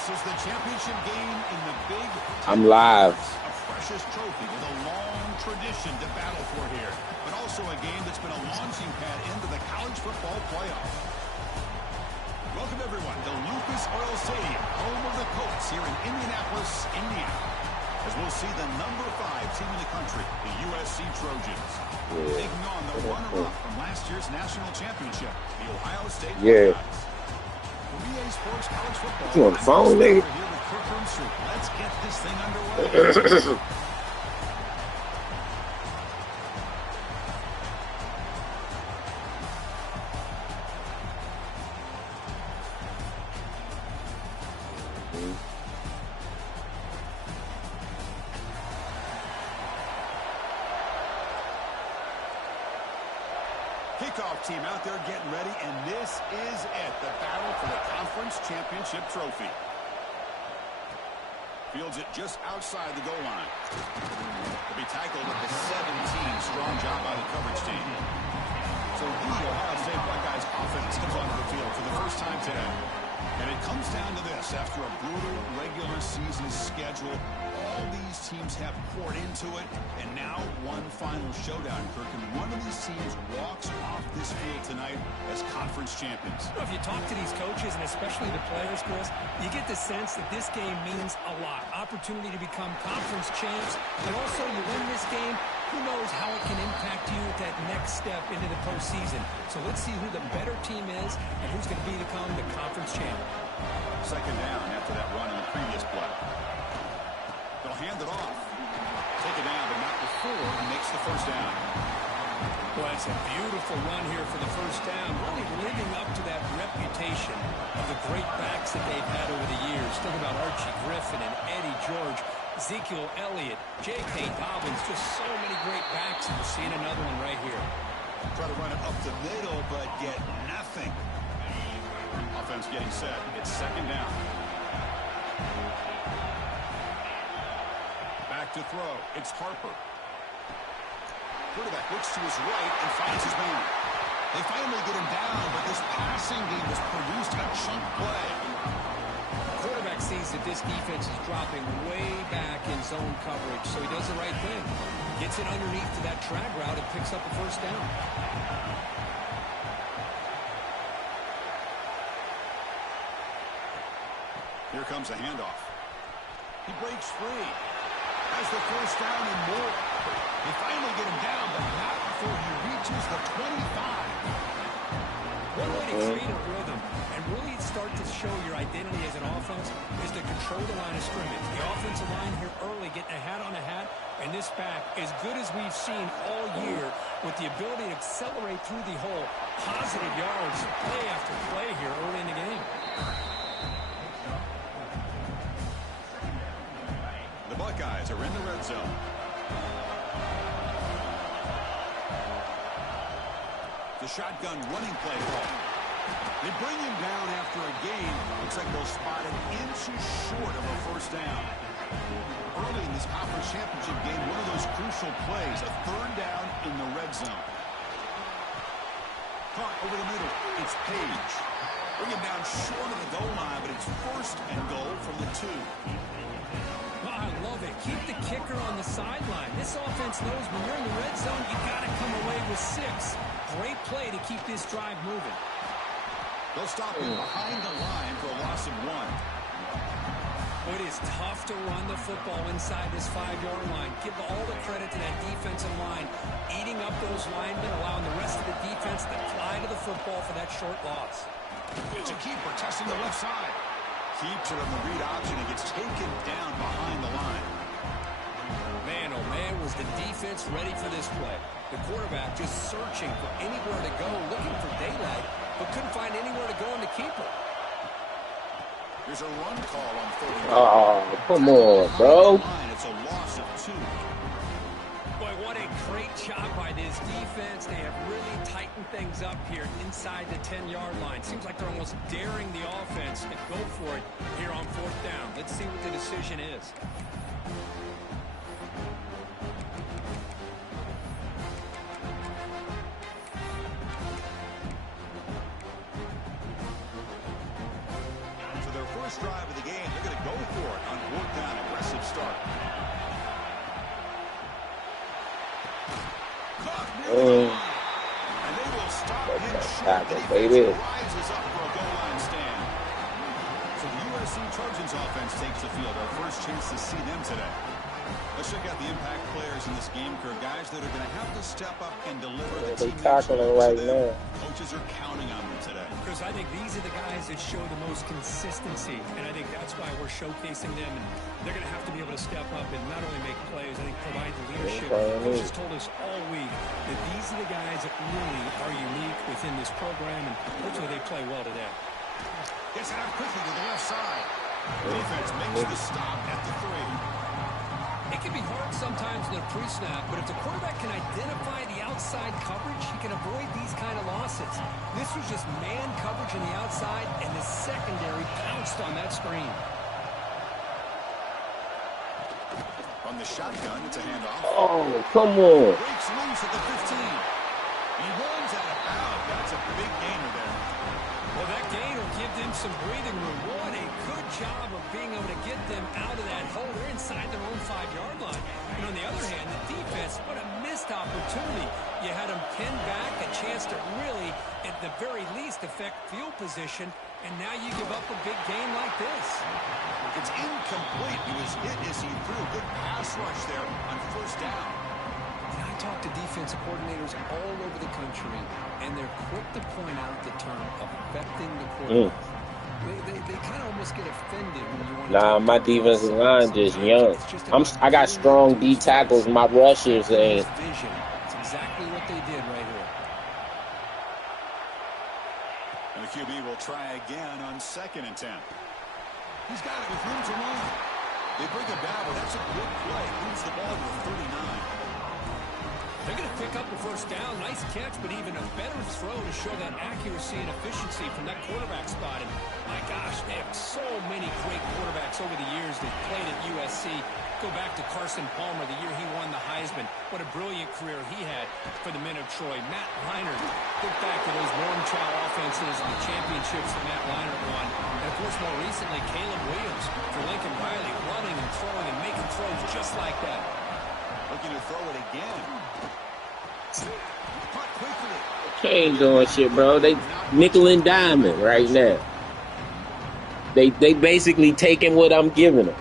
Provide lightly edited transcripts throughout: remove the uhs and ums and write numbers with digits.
This is the championship game in the Big Ten. I'm live. A precious trophy with a long tradition to battle for here, but also a game that's been a launching pad into the college football playoff. Welcome, everyone, to Lucas Oil Stadium, home of the Colts here in Indianapolis, Indiana, as we'll see the number 5 team in the country, the USC Trojans, taking on the runner-up from last year's national championship, the Ohio State Buckeyes. From EA Sports College Football, you on the phone, nigga? Let's get this thing underway. Kickoff team out there getting ready, and this is it, the battle for the conference championship trophy. Fields it just outside the goal line. To be tackled with the 17. Strong job by the coverage team. So the Ohio State Buckeyes offense comes onto the field for the first time today. And it comes down to this. After a brutal regular season schedule, all these teams have poured into it, and now one final showdown, Kirk. And one of these teams walks off this field tonight as conference champions. If you talk to these coaches, and especially the players, Chris, you get the sense that this game means a lot. Opportunity to become conference champs, and also you win this game, who knows how it can impact you at that next step into the postseason. So let's see who the better team is and who's going to become the conference champ. Second down after that run in the previous play. They'll hand it off. Take it down, but not before he makes the first down. Well, it's a beautiful run here for the first down, really living up to that reputation of the great backs that they've had over the years. Think about Archie Griffin and Eddie George, Ezekiel Elliott, J.K. Dobbins, just so many great backs, and we're seeing another one right here. Try to run it up the middle, but get nothing. Offense getting set. It's second down. Back to throw. It's Harper. Quarterback looks to his right and finds his man. They finally get him down, but this passing game has produced a chunk play. Quarterback sees that this defense is dropping way back in zone coverage, so he does the right thing. Gets it underneath to that drag route and picks up a first down. Here comes a handoff. He breaks free. Has the first down and more. They finally get him down, but not before he reaches the 25. One way to create a rhythm and really start to show your identity as an offense is to control the line of scrimmage. The offensive line here early getting a hat on a hat, and this back, as good as we've seen all year, with the ability to accelerate through the hole, positive yards, play after play here early in the game. The Buckeyes are in the red zone. The shotgun running play call. They bring him down after a gain. Looks like they'll spot an inch short of a first down. Early in this conference championship game, one of those crucial plays, a third down in the red zone. Caught over the middle. It's Page. Bring him down short of the goal line, but it's first and goal from the 2. I love it. Keep the kicker on the sideline. This offense knows when you're in the red zone, you got to come away with 6. Great play to keep this drive moving. They'll stop him behind the line for a loss of 1. It is tough to run the football inside this 5-yard line. Give all the credit to that defensive line, eating up those linemen, allowing the rest of the defense to fly to the football for that short loss. It's a keeper testing the left side. Keeps it on the read option and gets taken down behind the line. Man, oh man, was the defense ready for this play. The quarterback just searching for anywhere to go, looking for daylight, but couldn't find anywhere to go in the keeper. There's a run call on 30. Oh, come on, bro. It's a loss of 2. Boy, what a great job by this defense. They have really tightened things up here inside the 10-yard line. Seems like they're almost daring the offense to go for it here on 4th down. Let's see what the decision is. So their first drive of the game, up near the goal line. And they will stop him short. The defense baby. rises up for a goal line stand. So the USC Trojans offense takes the field. Our first chance to see them today. Let's check out the impact players in this game, Kirk. Guys that are going to have to step up and deliver the team. They're tackling right now. Coaches are counting on them today. Chris, I think these are the guys that show the most consistency, and I think that's why we're showcasing them. And they're going to have to be able to step up and not only make plays, I think provide the leadership. Coaches told us all week that these are the guys that really are unique within this program, and hopefully they play well today. Gets it out quickly to the left side. Defense makes the stop at the 3. It can be hard sometimes in a pre-snap, but if the quarterback can identify the outside coverage, he can avoid these kind of losses. This was just man coverage on the outside, and the secondary pounced on that screen. On the shotgun, it's a handoff. Oh, come on. Breaks loose at the 15. He runs out of bounds. That's a big gainer there. Well, that gain will give them some breathing room. What a good job of being able to get them out of that hole. They're inside their own 5-yard line. And on the other hand, the defense, what a missed opportunity. You had them pinned back, a chance to really, at the very least, affect field position, and now you give up a big gain like this. It's incomplete. He was hit as he threw a good pass rush there on first down. And I talk to defensive coordinators all over the country, and they're quick to point out the term affecting the quarterback. They kind of almost get offended when you want to. Nah, my defensive line just young. I got strong D tackles. My rushers ain't. Vision. It's exactly what they did right here. And the QB will try again on 2nd and 10. He's got it with room to run. They bring him down, but that's a good play. Moves the ball to the 39. They're going to pick up the first down. Nice catch, but even a better throw to show that accuracy and efficiency from that quarterback spot. And my gosh, they have so many great quarterbacks over the years that played at USC. Go back to Carson Palmer, the year he won the Heisman. What a brilliant career he had for the men of Troy. Matt Leinart, think back to those warm trial offenses and the championships that Matt Leinart won. And, of course, more recently, Caleb Williams for Lincoln Riley, running and throwing and making throws just like that. Looking to throw it again. They ain't doing shit, bro. They nickel and diamond right now. They basically taking what I'm giving them.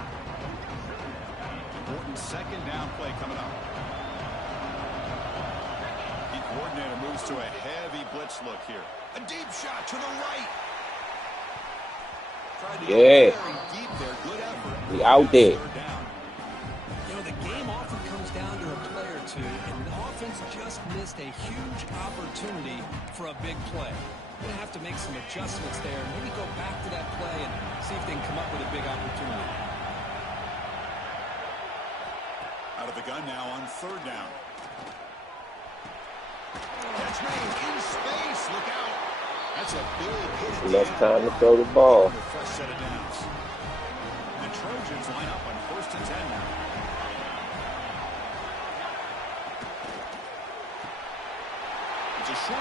Important 2nd down play coming up. The coordinator moves to a heavy blitz look here. A deep shot to the right. Yeah. Deep there. Good effort. We out there. You know, the game often comes down to a play or two, and the offense just missed a huge opportunity for a big play. Going to have to make some adjustments there, maybe go back to that play and see if they can come up with a big opportunity. Out of the gun now on 3rd down. Catch made in space. Look out. That's a big hit. Enough time to throw the ball. Fresh set of downs. The Trojans line up on 1st and 10 now.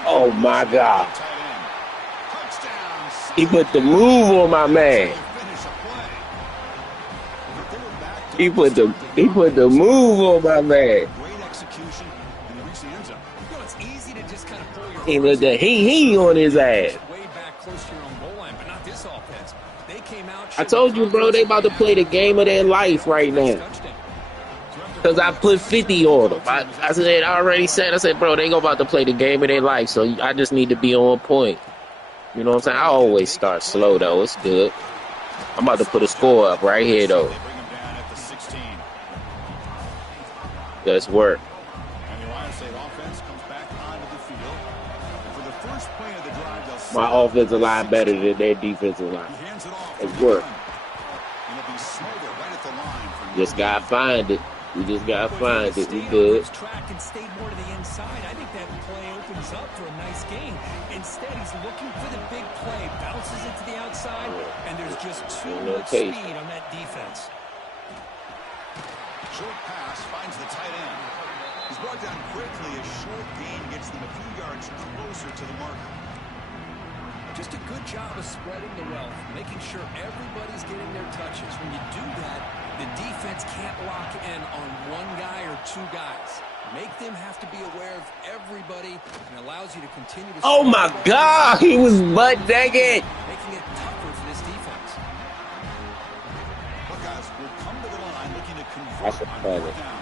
Oh my God. He put the move on my man. He put the move on my man. Great execution, and he reached the end zone. You know, it's easy to just kind of pull your He looked at he on his ass. way back close to your own goal line, but not this offense. They came out. I told you, bro, they about to play the game of their life right now. Because I put 50 on them. I said, bro, they about to play the game of their life, so I just need to be on point. You know what I'm saying? I always start slow, though. It's good. I'm about to put a score up right here, though. They bring him down at the 16. Let's work. And the Ohio State offense comes back onto the field. And for the first play of the drive, they'll My offensive line better than their defensive line. he hands it off. Let's work. And it'll be Smolder right at the line. Just gotta find it. We just gotta find it. We good. Track and stayed more to the inside. I think that play opens up for a nice gain. Instead, he's looking for the big play, bounces it to the outside, and there's just too much speed on that defense. Short pass finds the tight end. He's brought down quickly. A short gain gets them a few yards closer to the marker. Just a good job of spreading the wealth, making sure everybody's getting their touches. When you do that, the defense can't lock in on one guy or two guys. Make them have to be aware of everybody and allows you to continue to... Oh, my God. He was butt naked. Making it tougher for this defense. Buckeyes will come to the line looking to convert That's a on play. fourth down.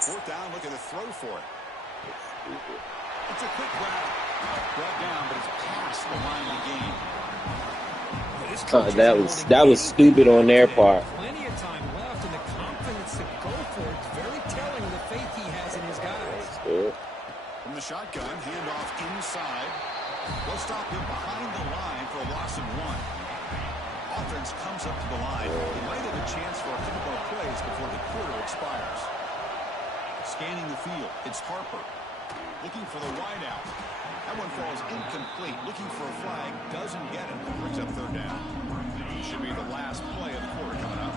Fourth down, looking to throw for it. It's a quick grab. Brought down, but it's past the line of the game. That was stupid on their part. Plenty of time left, and the confidence to go for it is very telling of the faith he has in his guys. From the shotgun, handoff inside. They'll stop him behind the line for a loss of 1. Offense comes up to the line. They might have a chance for a couple more plays before the quarter expires. Scanning the field, it's Harper. Looking for the wideout. That one falls incomplete. Looking for a flag. Doesn't get it. Brings up third down. Should be the last play of the quarter coming up.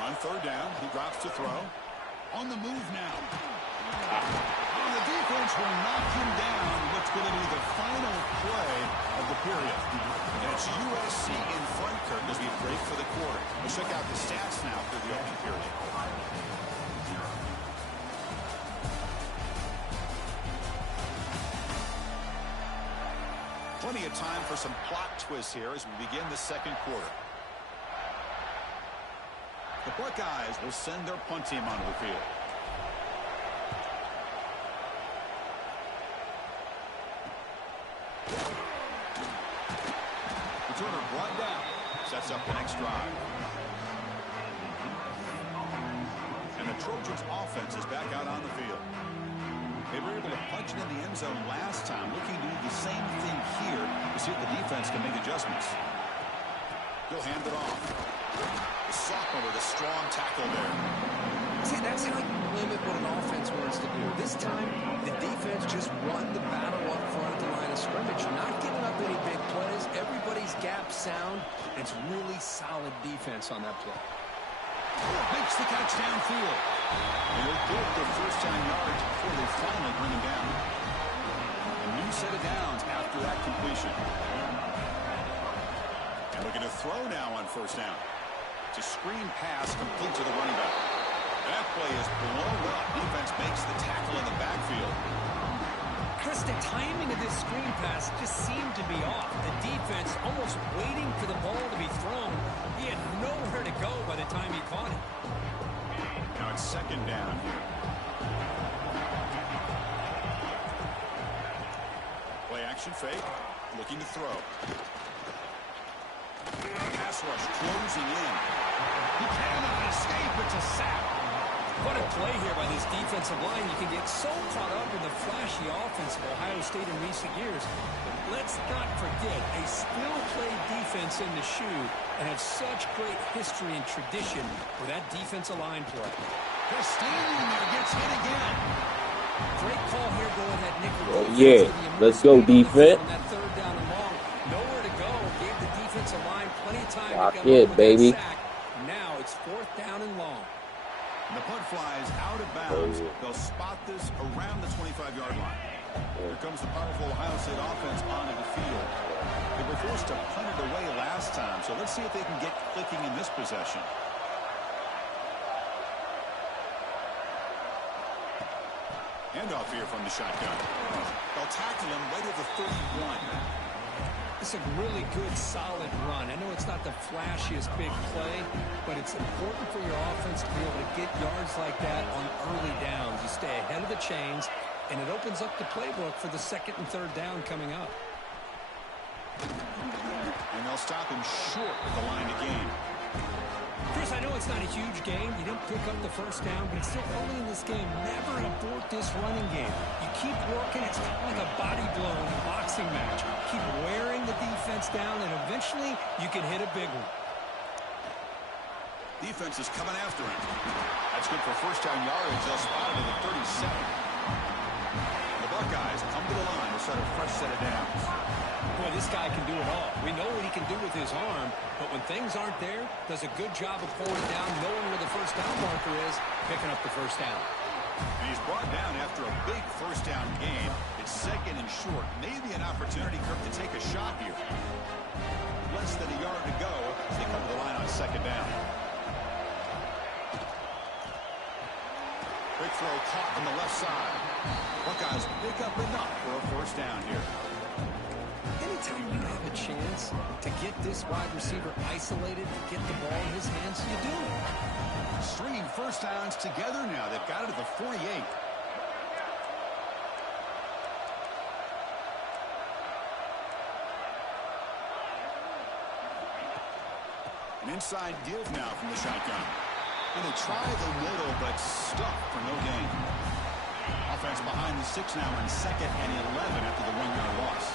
On third down, he drops to throw. On the move now. And the defense will knock him down. What's going to be the final play of the period. And it's USC in front, Kirk, as we break for the quarter. Let's check out the stats now for the opening period. Plenty of time for some plot twists here as we begin the second quarter. The Buckeyes will send their punt team onto the field. Returner brought down. Sets up the next drive. And the Trojans offense is back out on the field. They were able to punch it in the end zone last time, looking to do the same thing here to see if the defense can make adjustments. He'll hand it off. The sophomore with a strong tackle there. See, that's how you limit what an offense wants to do. This time, the defense just won the battle up front at the line of scrimmage, not giving up any big plays. Everybody's gap sound. It's really solid defense on that play. Makes the catch downfield. They'll get the first down yards before they finally bring him down. A new set of downs after that completion. And looking to throw now on first down. It's a screen pass complete to the running back. That play is blown up. Defense makes the tackle in the backfield. Chris, the timing of this screen pass just seemed to be off. The defense almost waiting for the ball to be thrown. He had nowhere to go by the time he caught it. Now it's second down here. Play action fake. Looking to throw. Pass rush closing in. He cannot escape. It's a sack. What a play here by this defensive line. You can get so caught up in the flashy offense of Ohio State in recent years. But let's not forget, a still play defense in the shoe and have such great history and tradition with that defensive line play. They're standing there, gets hit again. Great call here. Go ahead, Nick. Oh, yeah, let's go defense. On that third down and long, nowhere to go. Gave the defensive line plenty of time Lock to get it, over baby. that sack. Now it's fourth down and long. The punt flies out of bounds. They'll spot this around the 25-yard line. Here comes the powerful Ohio State offense onto the field. They were forced to punt it away last time, so let's see if they can get clicking in this possession. Handoff here from the shotgun. They'll tackle him right at the 31. It's a really good, solid run. I know it's not the flashiest big play, but it's important for your offense to be able to get yards like that on early downs. You stay ahead of the chains, and it opens up the playbook for the second and third down coming up. And they'll stop him short of the line of game. Chris, I know it's not a huge game. You didn't pick up the first down, but it's still early in this game. Never abort this running game. You keep working. It's kind of like a body blow in a boxing match. Keep wearing the defense down, and eventually you can hit a big one. Defense is coming after him. That's good for first down yardage. They'll spot it at the 37. The Buckeyes come to the line to start a fresh set of downs. Boy, this guy can do it all. We know what he can do with his arm, but when things aren't there, does a good job of pulling it down, knowing where the first down marker is, picking up the first down. And he's brought down after a big first down gain. It's second and short. Maybe an opportunity, Kirk, to take a shot here. Less than a yard to go as they come to the line on second down. Quick throw caught on the left side. Buckeyes pick up enough for a first down here. Anytime you have a chance to get this wide receiver isolated, get the ball in his hands, you do it. Stringing first downs together now. They've got it at the 48. An inside give now from the shotgun. And they try the middle, but stuck for no gain. Offense behind the 6 now on 2nd and 11 after the 1-yard loss.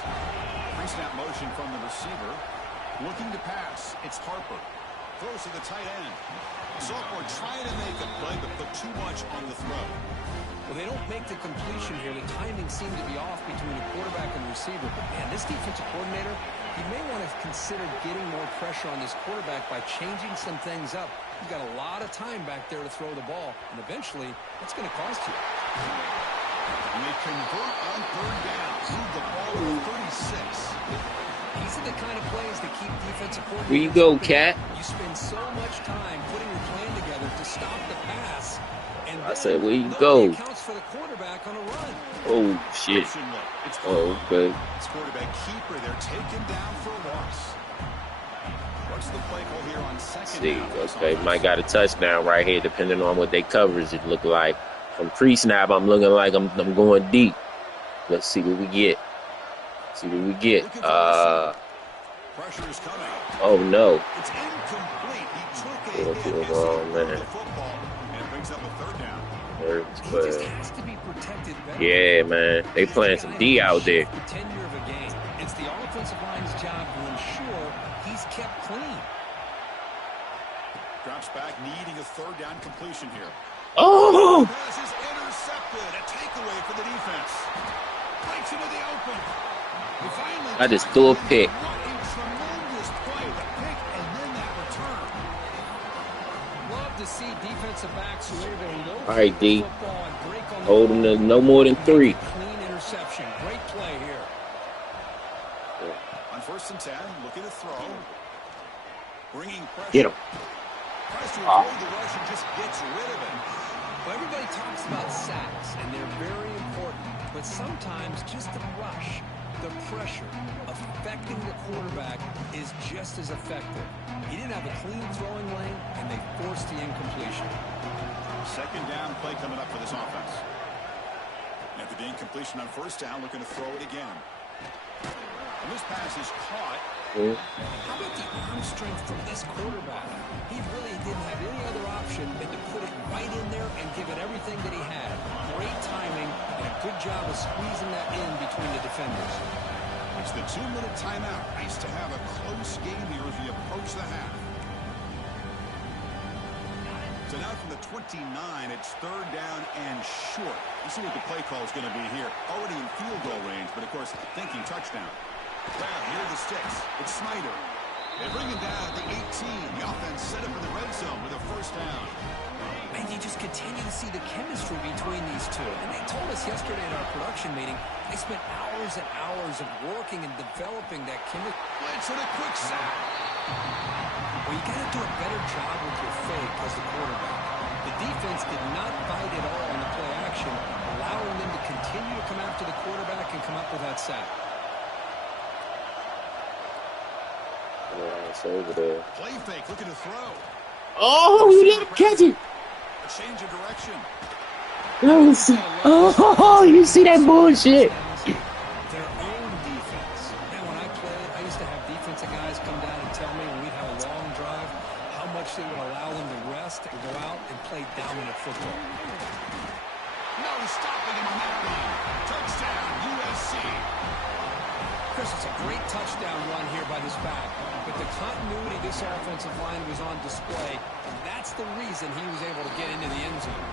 Pre-snap motion from the receiver. Looking to pass. It's Harper. Throws to the tight end. Sophomore trying to make a play, but put too much on the throw. Well, they don't make the completion here. The timing seemed to be off between the quarterback and the receiver. But, man, this defensive coordinator, he may want to consider getting more pressure on this quarterback by changing some things up. You've got a lot of time back there to throw the ball, and eventually, it's going to cost you. And they convert on 3rd down. Move the ball to 36. These are the kind of plays that keep defensive coordinators. Where you go, Cat? You spend so much time putting your plan together to stop the pass. And I said, where you go? Accounts for the quarterback on a run. Oh, shit. Oh, okay. It's quarterback keeper. They're taken down for a loss. What's the play call here on 2nd down? Okay, might got a touchdown right here, depending on what they coverage it look like. From pre-snap, I'm looking like I'm going deep. Let's see what we get. Pressure is coming. Oh no. It's incomplete. He took a hit man. the football, and it brings up a 3rd down. He just has to be protected better. Yeah, man. They playing some D out there. The tenure of a game. It's the offensive line's job to ensure he's kept clean. Drops back, needing a 3rd down completion here. Oh! Pass is intercepted. A takeaway for the defense. Breaks into the open. I just threw a pick. What a tremendous play. The pick and then that return. Love to see defensive backs who are able to All right, D. football and break on the Hold them to no more than 3. Clean interception. Great play here. On 1st and 10, looking to throw. Bringing pressure. Get him. Tries to avoid the rush and just gets rid of it. Well, everybody talks about sacks, and they're very important. But sometimes just the rush, the pressure, affecting the quarterback is just as effective. He didn't have a clean throwing lane, and they forced the incompletion. 2nd down play coming up for this offense. After the incompletion on 1st down, looking to throw it again. And this pass is caught. How about the arm strength from this quarterback? He really didn't have any other option than to put it right in there and give it everything that he had. Great timing and a good job of squeezing that in between the defenders. It's the 2-minute timeout. Nice to have a close game here as we approach the half. So now from the 29, it's 3rd down and short. Let's see what the play call is going to be here. Already in field goal range, but of course, thinking touchdown. Grab near the sticks. It's Snyder. They bring him down at the 18. The offense set up in the red zone with a 1st down. And you just continue to see the chemistry between these two. And they told us yesterday at our production meeting, they spent hours and hours of working and developing that chemistry. Blitz and a quick sack. Well, you got to do a better job with your fake as the quarterback. The defense did not bite at all on the play action, allowing them to continue to come after the quarterback and come up with that sack. Yeah, it's over there. Play fake, looking to throw. Oh, you didn't catch it. A change of direction. Oh, you see that bullshit? Their own defense. And when I played, I used to have defensive guys come down and tell me when we'd have a long drive how much they would allow them to rest and go out and play dominant football. No stopping him on that run. Touchdown, USC. Chris, it's a great touchdown run here by this back. But the continuity of this offensive line was on display, and that's the reason he was able to get into the end zone.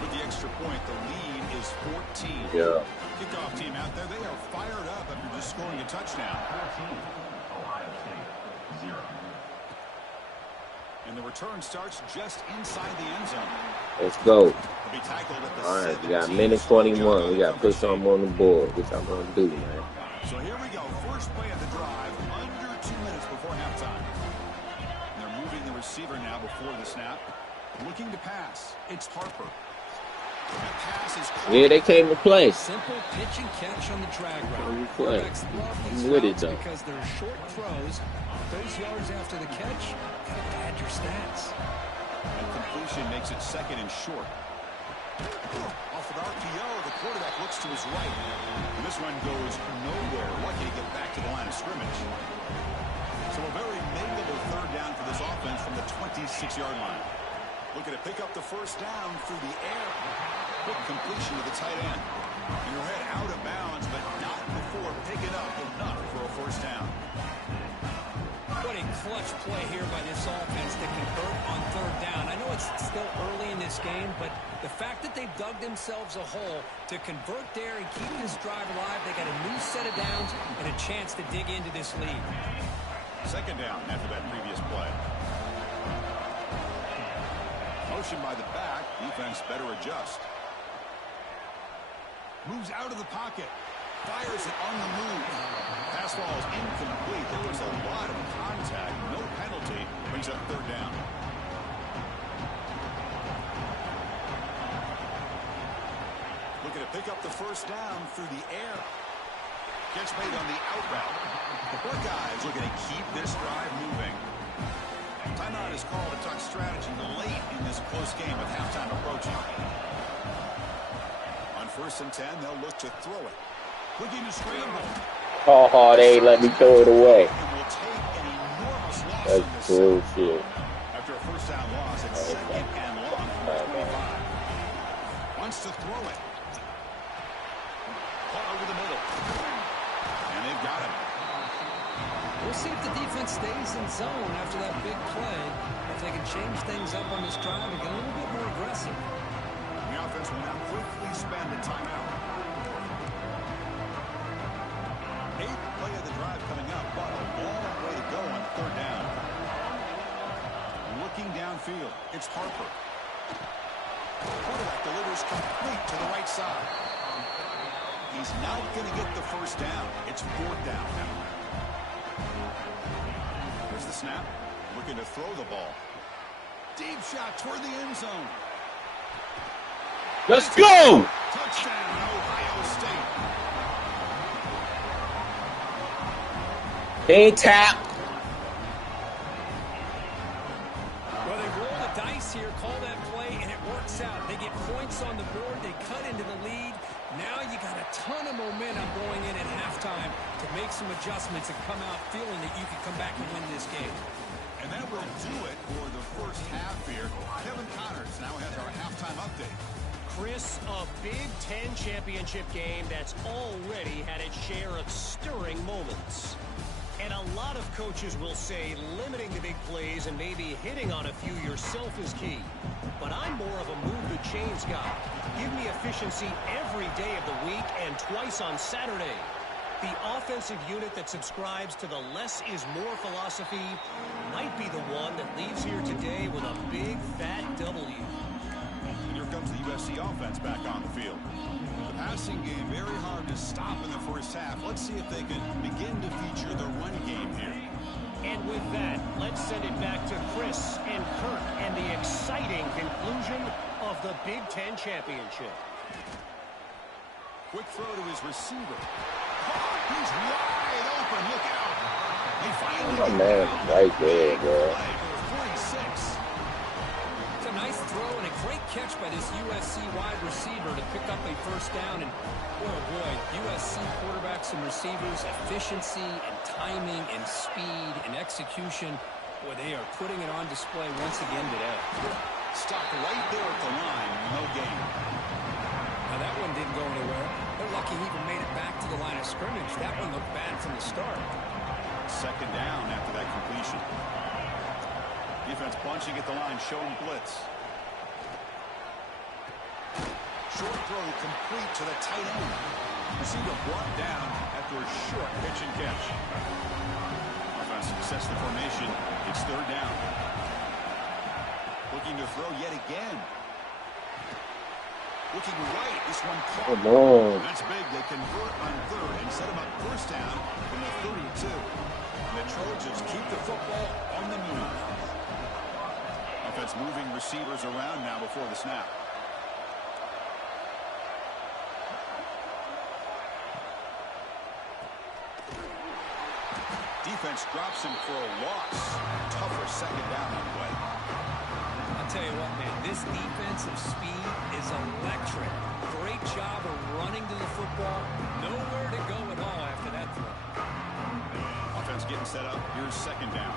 With the extra point, the lead is 14. Yeah. Kickoff team out there, they are fired up after just scoring a touchdown. 14, Ohio State, 0. And the return starts just inside the end zone. Let's go. He'll be tackled at the All right, we got 17. minute 21. We got to put something on the board, which I'm going to do, man. So here we go. First play of the drive, under 2 minutes before halftime. They're moving the receiver now before the snap. Looking to pass. It's Harper. That pass is Yeah, they came to play. Simple pitch and catch on the drag Come route. play. Quarterbacks love these With it, routes though. because they're short throws. Those yards after the catch could pad your stats. And completion makes it second and short. Off an RPO, the quarterback looks to his right. And this one goes nowhere. Lucky to get back to the line of scrimmage. So a very makeable third down for this offense from the 26-yard line. Looking to pick up the first down through the air. Quick completion to the tight end. And your head out of bounds, but not before picking up enough for a first down. What a clutch play here by this offense to convert on third down. I know it's still early in this game, but the fact that they've dug themselves a hole to convert there and keep this drive alive, they got a new set of downs and a chance to dig into this lead. Second down after that previous play. Motion by the back. Defense better adjust. Moves out of the pocket. Fires it on the move. Pass ball is incomplete. There was a lot of contact. No penalty. Brings up third down. Looking to pick up the first down through the air. Gets made on the out route. The Buckeyes looking to keep this drive moving. Timeout is called to talk strategy late in this close game with halftime approaching. On 1st and 10, they'll look to throw it. Looking to scramble. Oh, they ain't let me throw it away. And will take an enormous loss That's in this bullshit. after a first down loss at second and long from the 25. Wants to throw it. Caught over the middle. And they've got him. We'll see if the defense stays in zone after that big play. If they can change things up on this drive and get a little bit more aggressive. The offense will now quickly spend a timeout. 8th play of the drive coming up, but a long way to go on third down. Looking downfield, it's Harper. Quarterback delivers complete to the right side. He's not going to get the first down. It's 4th down now. Here's the snap. Looking to throw the ball. Deep shot toward the end zone. Let's go! Touchdown, Ohio State. They ain't tap. Well, they roll the dice here, call that play, and it works out. They get points on the board. They cut into the lead. Now you got a ton of momentum going in at halftime to make some adjustments and come out feeling that you can come back and win this game. And that will do it for the first half here. Kevin Connors now has our halftime update. Chris, a Big Ten championship game that's already had its share of stirring moments. And a lot of coaches will say limiting the big plays and maybe hitting on a few yourself is key. But I'm more of a move the chains guy. Give me efficiency every day of the week and twice on Saturday. The offensive unit that subscribes to the less is more philosophy might be the one that leaves here today with a big fat W. And here comes the USC offense back on the field. The passing game very hard to stop in the first half. Let's see if they can begin to feature the run game here. And with that, let's send it back to Chris and Kurt and the exciting conclusion of the Big Ten Championship. Quick throw to his receiver. He's wide open. Look out. They finally Oh, man, right there, bro. 46. It's a nice throw and a great catch by this USC wide receiver to pick up a first down. And, oh boy, USC quarterbacks and receivers, efficiency and timing and speed and execution. Boy, they are putting it on display once again today. Stopped right there at the line. No gain. Now that one didn't go anywhere. They're lucky he even made it back to the line of scrimmage. That one looked bad from the start. Second down after that completion. Defense bunching at the line, showing blitz. Short throw complete to the tight end. Receiver brought down after a short pitch and catch. Offense success the formation. It's third down. Looking to throw yet again. Looking right. This one caught. Come on. That's big. They convert on third and set him up first down from the 32. And the Trojans keep the football on the move. Offense moving receivers around now before the snap. Defense drops him for a loss. Tougher second down on play. I'll tell you what, man, this defensive speed is electric. Great job of running to the football. Nowhere to go at all after that throw. Offense getting set up. Here's second down.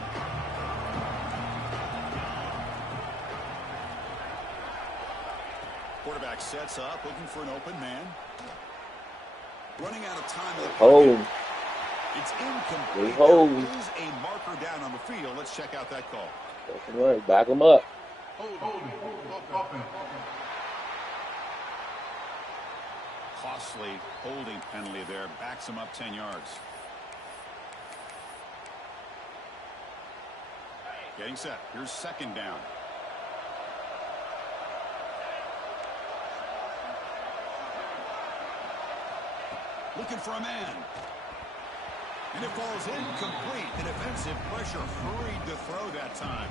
Quarterback sets up, looking for an open man. Running out of time. Oh. It's incomplete. There is a marker down on the field. Let's check out that call. Right, back him up. Costly holding penalty there. Backs him up 10 yards. Getting set. Here's second down. Looking for a man. And it falls incomplete. The defensive pressure hurried to throw that time.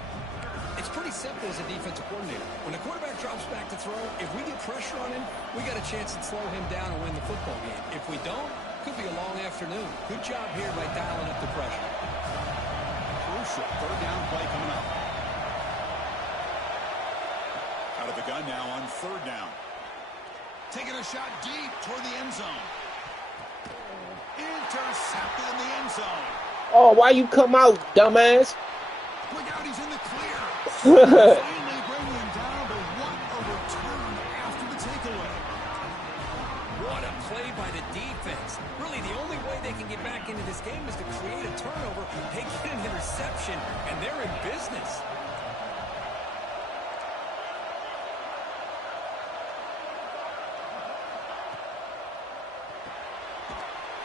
It's pretty simple as a defensive coordinator. When the quarterback drops back to throw, if we get pressure on him, we got a chance to slow him down and win the football game. If we don't, could be a long afternoon. Good job here by dialing up the pressure. Crucial third down play coming up. Out of the gun now on third down. Taking a shot deep toward the end zone. Intercepted in the end zone. Oh, why you come out, dumbass? Look out, he's in the clear. Finally bringing him down, but what a return after the takeaway. What a play by the defense. Really, the only way they can get back into this game is to create a turnover. They get an interception, and they're in business.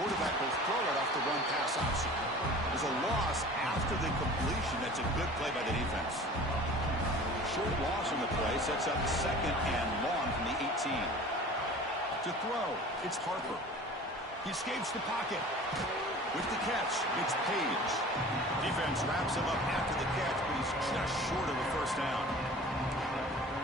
Quarterback will throw it off the run pass option. There's a loss after the completion. That's a good play by the defense. Short loss on the play sets up second and long from the 18. To throw, it's Harper. He escapes the pocket. With the catch, it's Page. Defense wraps him up after the catch, but he's just short of a first down.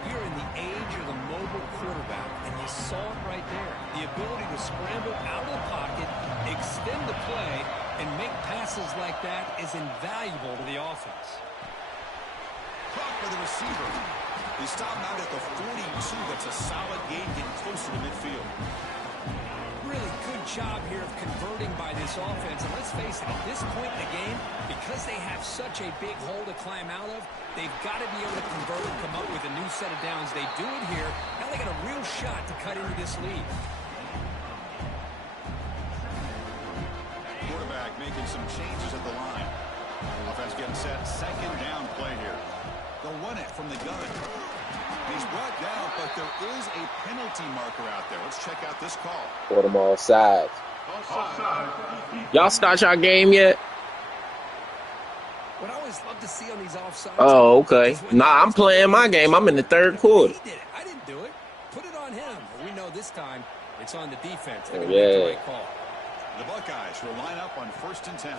We're in the age of the mobile quarterback, and you saw it right there. The ability to scramble out of the pocket, extend the play, and make passes like that is invaluable to the offense. Caught by the receiver. They stop him out at the 42. That's a solid gain, getting closer to midfield. Really good job here of converting by this offense. And let's face it, at this point in the game, because they have such a big hole to climb out of, they've got to be able to convert and come up with a new set of downs. They do it here. Now they got a real shot to cut into this lead. Quarterback making some changes at the line. Offense getting set. Second down play here. They'll run it from the gun. He's brought down, but there is a penalty marker out there. Let's check out this call. Put them all sides. Y'all start your game yet? What I always love to see on these offsides. Oh, okay. Nah, I'm playing my game. I'm in the third quarter. He did it. I didn't do it. Put it on him. We know this time it's on the defense. They're going to make the right call. The Buckeyes will line up on 1st and 10.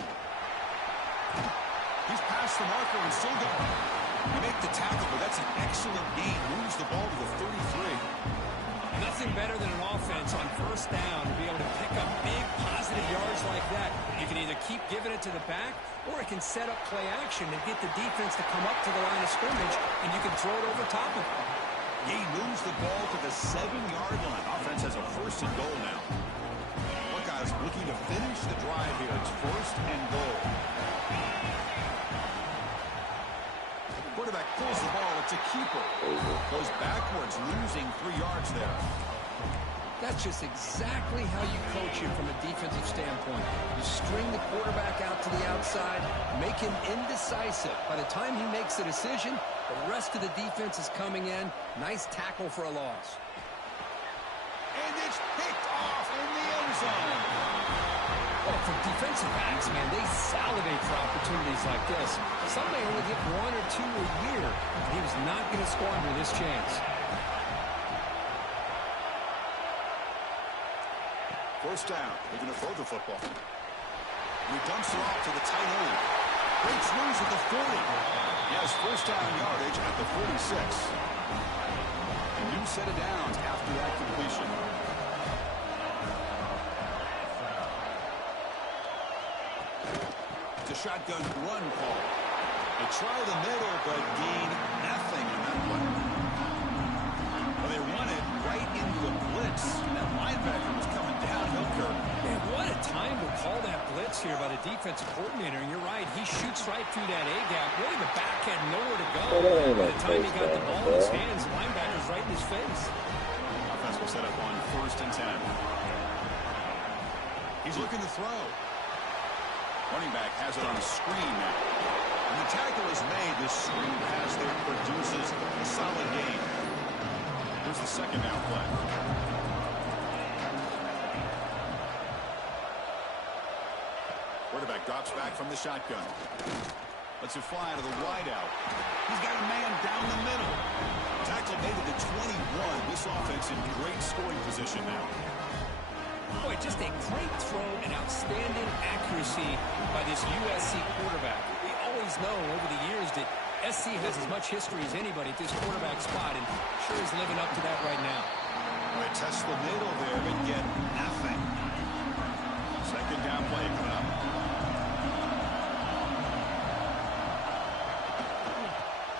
He's past the marker and still going. You make the tackle, but that's an excellent gain. Moves the ball to the 33. Nothing better than an offense on first down to be able to pick up big positive yards like that. You can either keep giving it to the back, or it can set up play action and get the defense to come up to the line of scrimmage, and you can throw it over top of them. He moves the ball to the 7-yard line. Offense has a 1st and goal now. Buckeyes looking to finish the drive here. It's 1st and goal. Quarterback pulls the ball. It's a keeper. Goes backwards, losing 3 yards there. That's just exactly how you coach him from a defensive standpoint. You string the quarterback out to the outside, make him indecisive. By the time he makes a decision, the rest of the defense is coming in. Nice tackle for a loss. And it's picked off in the end zone. What a for defensive backs, man, they salivate for opportunities like this. Some may only get 1 or 2 a year, and he was not going to squander this chance. First down. They're going to throw the football. And he dumps it off to the tight end. Breaks loose at the 40. He has first down yardage at the 46. A new set of downs after that completion. It's a shotgun run call. They try the middle, but gain nothing on that one. Well, they run it right into the blitz, and that linebacker was coming downhill, Kirk. Man, what a time to call that blitz here by the defensive coordinator. And you're right, he shoots right through that A-gap. Really, the back had nowhere to go. By the time he got the ball in his hands, the linebacker's right in his face. Offense will set up on 1st and 10. He's looking to throw. Running back has it on a screen now. When the tackle is made, the screen pass there produces a solid gain. Here's the second down play. Quarterback drops back from the shotgun. Lets it fly to the wideout. He's got a man down the middle. Tackle made it to 21. This offense in great scoring position now. Boy, just a great throw and outstanding accuracy by this USC quarterback. We always know over the years that SC has as much history as anybody at this quarterback spot, and sure is living up to that right now. They test the middle there, but get nothing. Second down play coming up.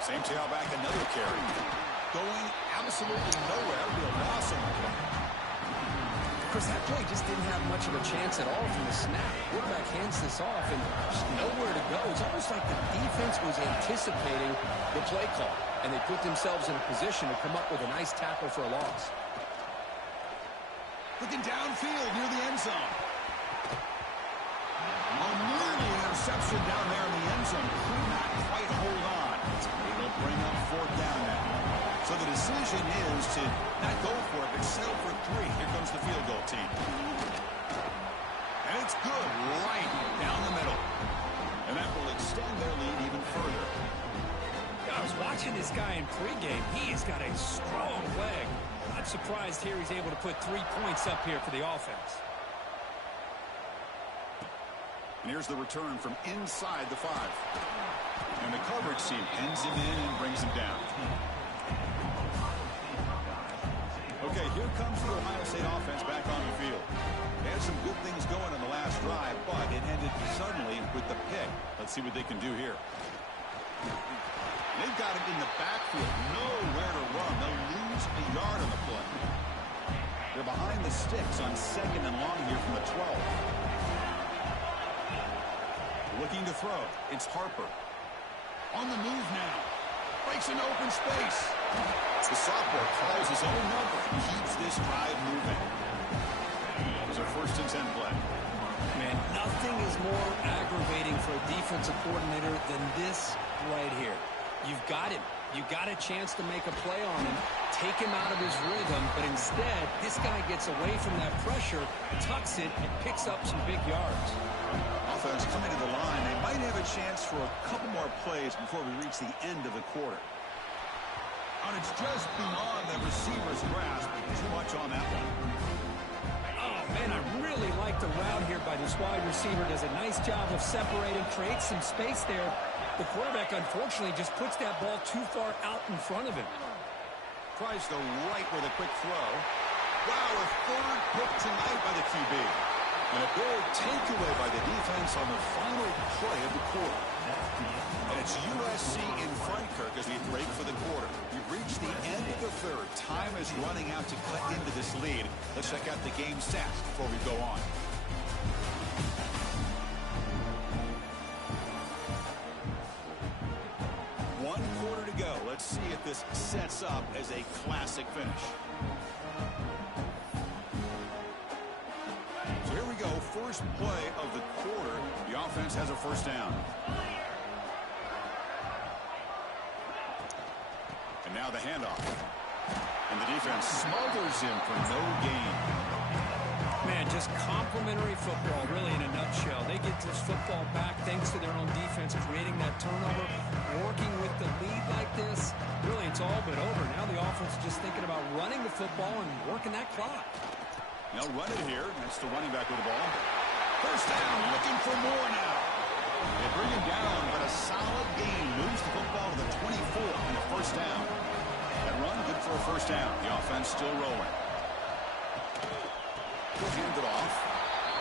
Same tailback, another carry. Going absolutely nowhere. That'll be a loss on the play. Chris, that play just didn't have much of a chance at all from the snap. Quarterback hands this off and just nowhere to go. It's almost like the defense was anticipating the play call, and they put themselves in a position to come up with a nice tackle for a loss. Looking downfield near the end zone. Oh, nearly an interception down there in the end zone. Could not quite hold on. It'll bring up 4th down now. So the decision is to not go for it, but settle for 3. Here comes the field goal team. And it's good right down the middle. And that will extend their lead even further. I was watching this guy in pregame. He has got a strong leg. Not surprised here he's able to put 3 points up here for the offense. And here's the return from inside the 5. And the coverage team pins him in and brings him down. Okay, here comes the Ohio State offense back on the field. They had some good things going on the last drive, but it ended suddenly with the pick. Let's see what they can do here. They've got him in the backfield. Nowhere to run. They'll lose a yard on the play. They're behind the sticks on 2nd and long here from the 12. Looking to throw. It's Harper. On the move now. Breaks an open space. The sophomore calls his own number. Keeps this drive moving. It was a 1st and 10 play. Man, nothing is more aggravating for a defensive coordinator than this right here. You've got him. You got a chance to make a play on him, take him out of his rhythm, but instead, this guy gets away from that pressure, tucks it, and picks up some big yards. Offense coming to the line. They might have a chance for a couple more plays before we reach the end of the quarter. And it's just beyond the receiver's grasp. Too much on that one. Oh, man, I really like the route here by this wide receiver. Does a nice job of separating, creates some space there. The quarterback, unfortunately, just puts that ball too far out in front of him. Tries the right with a quick throw. Wow, a 3rd pick tonight by the QB. And a big takeaway by the defense on the final play of the quarter. And it's USC in front, Kirk, as we break for the quarter. We've reached the end of the 3rd. Time is running out to cut into this lead. Let's check out the game stats before we go on. One quarter to go. Let's see if this sets up as a classic finish. So here we go. First play of the quarter. The offense has a 1st down. And now the handoff. And the defense smothers him for no gain. Man, just complimentary football, really, in a nutshell. They get this football back thanks to their own defense, creating that turnover, working with the lead like this. Really, it's all but over. Now the offense is just thinking about running the football and working that clock. They'll run it here. That's the running back with the ball. First down, looking for more now. They bring him down, but a solid gain moves the football to the 24 and a first down. That run, good for a first down. The offense still rolling. He'll hand it off.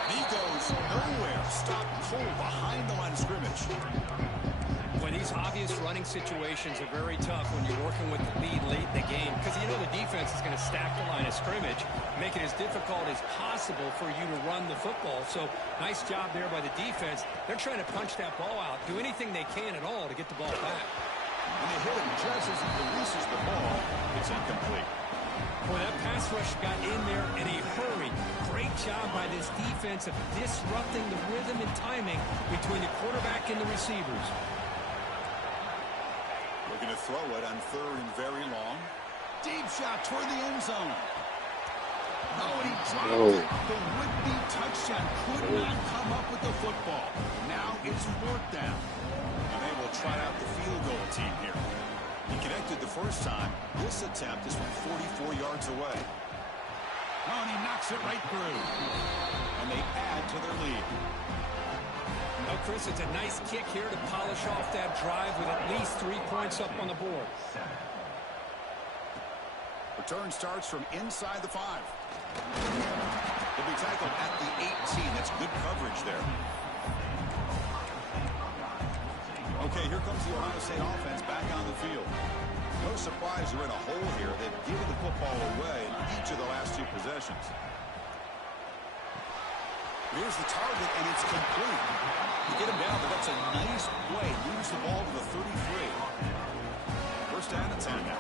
And he goes nowhere. Stop cold behind the line of scrimmage. Well, these obvious running situations are very tough when you're working with the lead late in the game because you know the defense is going to stack the line of scrimmage, make it as difficult as possible for you to run the football. So nice job there by the defense. They're trying to punch that ball out, do anything they can at all to get the ball back. When they hit him just as he releases the ball, it's incomplete. Boy, that pass rush got in there in a hurry. Great job by this defense of disrupting the rhythm and timing between the quarterback and the receivers. Looking to throw it on third and very long. Deep shot toward the end zone. Oh, and he dropped it. The would-be touchdown could not come up with the football. Now it's fourth down. And they will try out the field goal team here. He connected the first time. This attempt is from 44 yards away. Oh, and he knocks it right through. And they add to their lead. Well, Chris, it's a nice kick here to polish off that drive with at least 3 points up on the board. Return starts from inside the 5. He'll be tackled at the 18. That's good coverage there. Okay, here comes the Ohio State offense back on the field. No surprise they're in a hole here. They've given the football away in each of the last 2 possessions. Here's the target, and it's complete. You get him down, but that's a nice play. Moves the ball to the 33. First down and 10 now.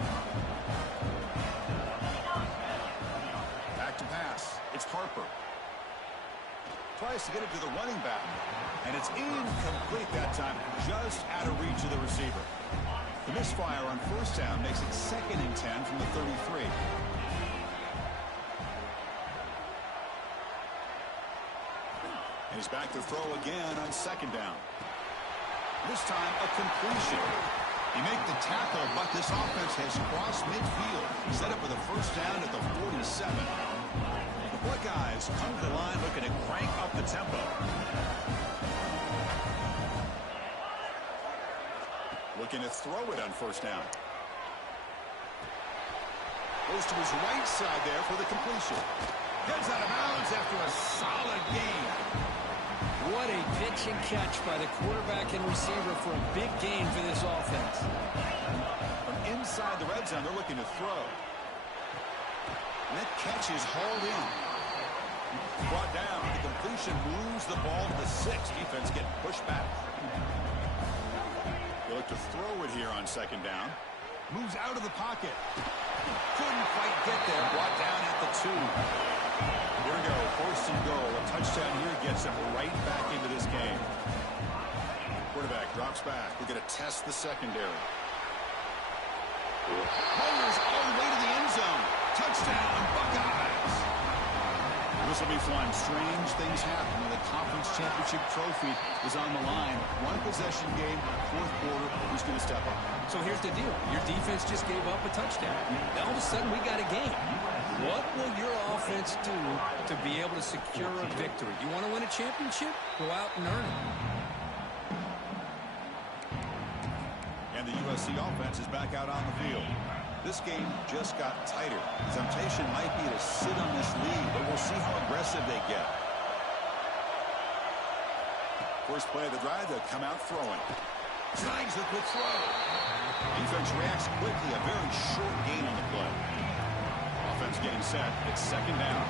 Back to pass. It's Harper. Tries to get it to the running back. And it's incomplete that time, just out of reach of the receiver. The misfire on first down makes it 2nd and 10 from the 33. And he's back to throw again on 2nd down. This time, a completion. He made the tackle, but this offense has crossed midfield. Set up with a first down at the 47. The Buckeyes come to the line looking to crank up the tempo. Looking to throw it on first down. Goes to his right side there for the completion. Gets out of bounds after a solid gain. What a pitch and catch by the quarterback and receiver for a big gain for this offense. From inside the red zone, they're looking to throw. And that catch is hauled in. Brought down. The completion moves the ball to the 6. Defense getting pushed back. They look to throw it here on 2nd down. Moves out of the pocket. Couldn't quite get there. Brought down at the 2. Here we go. 1st and goal. A touchdown here gets him right back into this game. Quarterback drops back. We're going to test the secondary. Motors all the way to the end zone. Touchdown, Buckeyes. This will be fun. Strange things happen when the conference championship trophy is on the line. One possession game, 4th quarter. Who's going to step up? So here's the deal. Your defense just gave up a touchdown. Now all of a sudden we got a game. What will your offense do to be able to secure a victory? You want to win a championship? Go out and earn it. And the USC offense is back out on the field. This game just got tighter. The temptation might be to sit on this lead, but we'll see how aggressive they get. First play of the drive, they'll come out throwing. Slides the quick throw. Defense reacts quickly. A very short gain on the play. Offense getting set. It's 2nd down.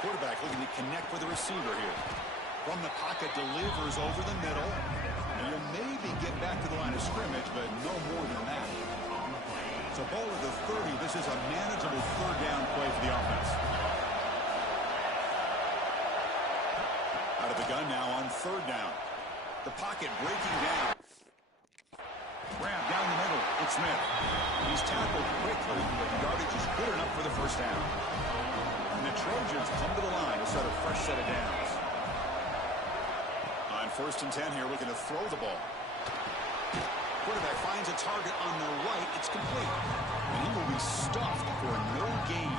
Quarterback looking to connect with the receiver here. From the pocket, delivers over the middle. And you'll maybe get back to the line of scrimmage, but no more than that. So ball at the 30. This is a manageable 3rd down play for the offense. Out of the gun now on 3rd down. The pocket breaking down. Grab down the middle. It's Smith. He's tackled quickly, but first down. And the Trojans come to the line to start a fresh set of downs. On 1st and 10 here, looking to throw the ball. Quarterback finds a target on the right. It's complete. And he will be stuffed for no gain.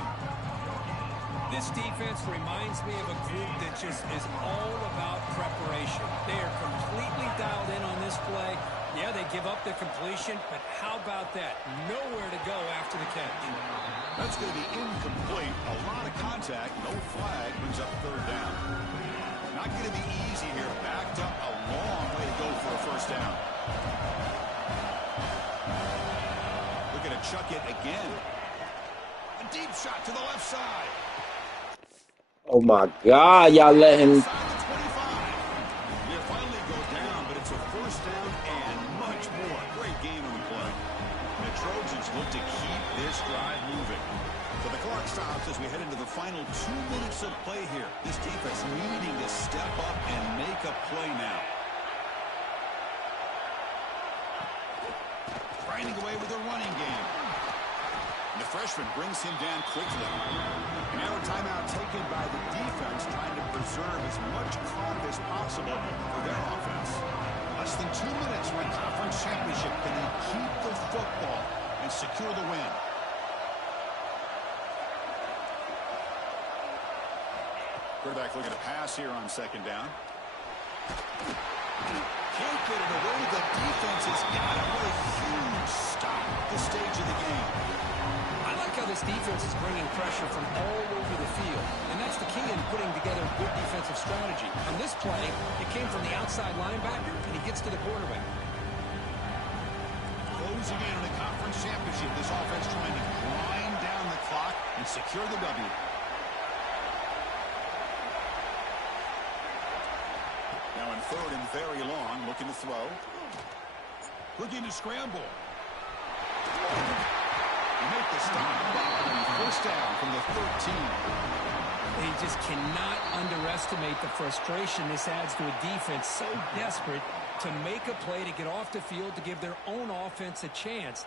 This defense reminds me of a group that just is all about preparation. They are completely dialed in on this play. Yeah, they give up the completion, but how about that? Nowhere to go after the catch. That's going to be incomplete. A lot of contact. No flag. Brings up 3rd down. Not going to be easy here. Backed up a long way to go for a first down. We're going to chuck it again. A deep shot to the left side. Oh my God, y'all let him. Inside the 25. They finally go down, but it's a first down and much more. Great game on the play. And the Trojans look to keep this drive moving. So the clock stops as we head into the final 2 minutes of play here. This defense needing to step up and make a play now. Grinding away with a running game. And the freshman brings him down quickly. And now a timeout taken by the defense, trying to preserve as much clock as possible for their offense. Less than 2 minutes for a conference championship. Can they keep the football and secure the win? Quarterback looking to pass here on 2nd down. Can't get it away. The defense has got him. What a huge stop at this stage of the game. I like how this defense is bringing pressure from all over the field, and that's the key in putting together good defensive strategy. On this play, it came from the outside linebacker, and he gets to the quarterback. Closing in on a conference championship. This offense trying to grind down the clock and secure the W. Now in 3rd and very long, looking to throw. Looking to scramble. Make the stop. First down from the 13. They just cannot underestimate the frustration this adds to a defense so desperate to make a play to get off the field to give their own offense a chance.